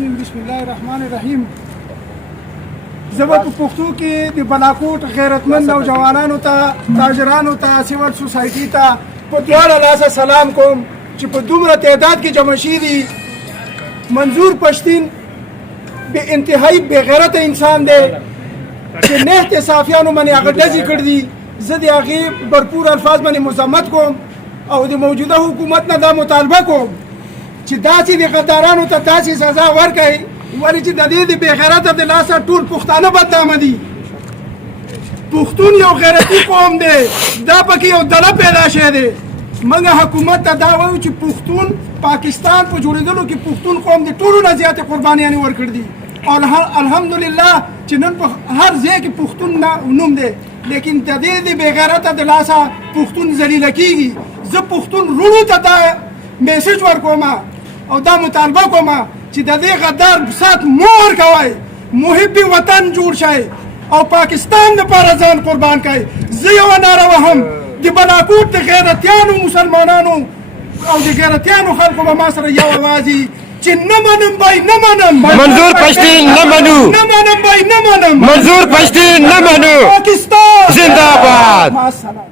الرجیم بسم الله الرحمن الرحیم. زه به په پښتو کې د بلاکوټ غیرتمند نوجوانانو ته، تاجرانو ته، سیول سوسایټي ته په دواړه لاسه سلام کوم چې په دومره تعداد کې جمع شوي دي. منظور پښتین بې انتهایی بې غیرته انسان دی چې نهت صافیانو باندې هغه ډزې کړي دي. زه د هغې برپور الفاظ باندې مذمت کوم او د موجوده حکومت نه دا مطالبه کوم چې داسې د غدارانو ته تاسې سزا ورکړئ، ولې چې د دې د بې غیرته د لاسه ټول پښتانه بدنامه دي. پښتون یو غیرتي قوم دی، دا پکې یو ډله پیدا شوی دی. موږ حکومت ته دا وایو چې پښتون پاکستان په جوړېدلو کې پښتون قوم د ټولو نه زیاتې قربانیانې ورکړي دي او الحمدلله چې نن په هر ځای کې پښتون نوم دی، لیکن د دې د بې غیرته د لاسه پښتون ذلیله کېږي. زه پښتون وروڼو ته دا میسج ورکوم او دا مطالبه کوم چې د دې غدار سات مه ورکوئ، محب وطن جوړ شئ او پاکستان لپاره ځان قربان کړئ. زه یوه ناره وهم د بلاکوټ د غیرتیانو مسلمانانو او د غیرتیانو خلکو به ما سره یو اواز وي چې نه منم بای نه منم، منظور پښتین نه منو، نه منم بای نه منم، منظور پښتین نه منو، پاکستان زندہ باد. مع السلامه.